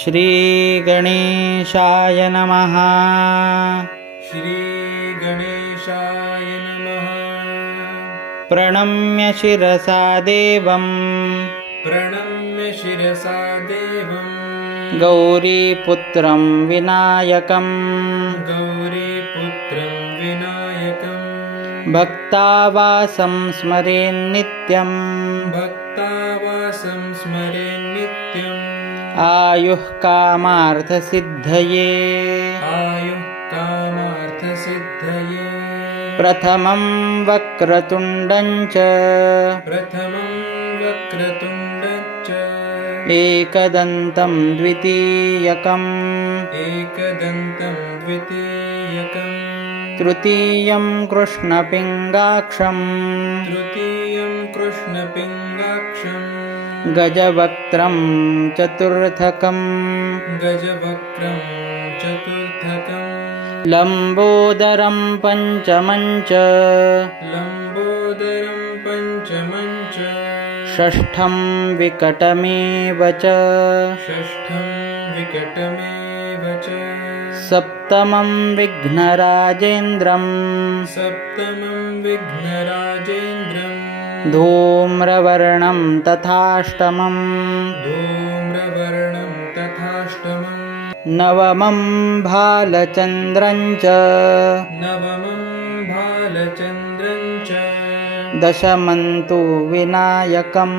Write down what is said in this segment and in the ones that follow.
श्रीगणेशाय नमः। श्रीगणेशाय नमः। प्रणम्य शिरसा देवं प्रणम्य शिरसा देवं गौरीपुत्रं विनायकं गौरीपुत्रं विनायकं भक्तावासं स्मरेन्नित्यं भक्तावासं स्मरेन्नित्यम् आयुः कामार्थसिद्धये आयुः कामार्थसिद्धये प्रथमं वक्रतुण्डं च प्रथमं वक्रतुण्डं च एकदन्तं द्वितीयकम् एकदन्तं द्वितीयकं तृतीयं कृष्णपिङ्गाक्षं तृतीयं कृष्णपिङ्गाक्षं गजवक्त्रं चतुर्थकम् गजवक्त्रं चतुर्थकं लम्बोदरं पञ्चमं च लम्बोदरं पञ्चमं च षष्ठं विकटमेव च षष्ठं विकटमेव च सप्तमं विघ्नराजेन्द्रं सप्तमं विघ्नराजेन्द्रं धूम्रवर्णं तथाष्टमं धूम्रवर्णं तथाष्टमं नवमं भालचन्द्रं च नवमं भालचन्द्रं च दशमं तु विनायकं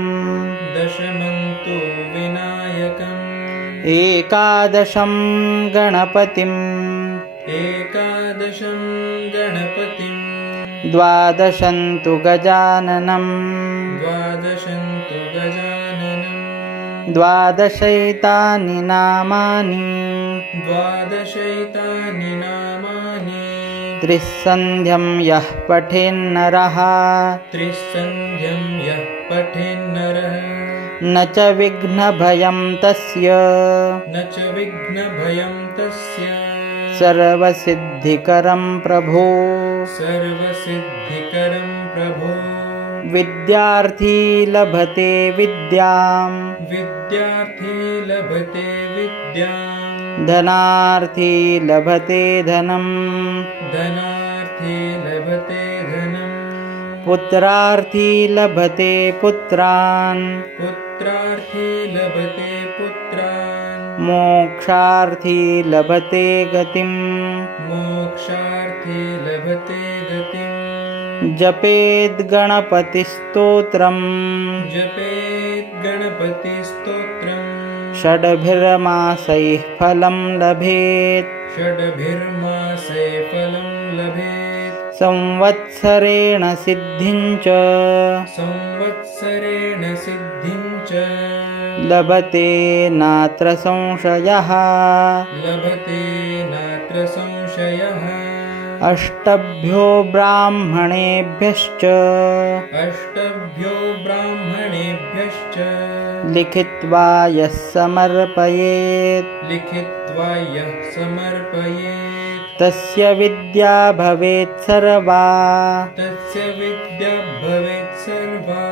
दशमं तु विनायकम् एकादशं गणपतिं एकादशं गणपतिं द्वादशं तु गजाननं द्वादशं तु गजाननं द्वादशैतानि नामानि द्वादशैतानि नामानि त्रिसन्ध्यं यः पठेन्नरः त्रिसन्ध्यं यः पठेन्नरः न च विघ्नभयं तस्य न च विघ्नभयं तस्य सर्वसिद्धिकरं प्रभो सर्वसिद्धिकरं प्रभो विद्यार्थी लभते विद्यां विद्यार्थी लभते विद्यां धनार्थी लभते धनं धनार्थी लभते धनम् पुत्रार्थी लभते पुत्रान् पुत्रार्थी लभते पुत्रान् मोक्षार्थी लभते गतिं मोक्षार्थी लभते गतिम् जपेद् गणपतिस्तोत्रं जपेत् गणपतिस्तोत्रम् षड्भिर्मासैः फलं लभेत् षड्भिर्मासे फलं लभेत् संवत्सरेण सिद्धिं च संवत्सरेण सिद्धिं च लभते नात्र संशयः लभते नात्र संशयः अष्टभ्यो ब्राह्मणेभ्यश्च अष्टभ्यो ब्राह्मणेभ्यश्च लिखित्वा यः समर्पयेत् लिखित्वा यः समर्पयेत् तस्य विद्या भवेत् सर्वा तस्य विद्या भवेत् सर्वा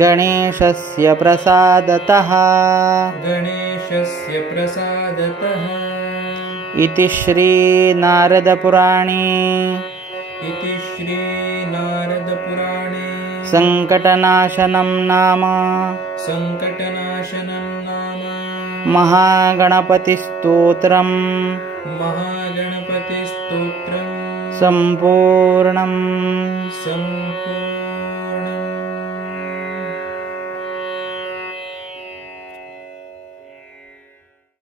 गणेशस्य प्रसादतः गणेशस्य प्रसादतः इति श्रीनारदपुराणे इति श्रीनारदपुराणे सङ्कटनाशनं नाम सङ्कटनाशनं नाम महागणपतिस्तोत्रम् महागणपतिस्तोत्रम् सम्पूर्णम् सम्पूर्णम्।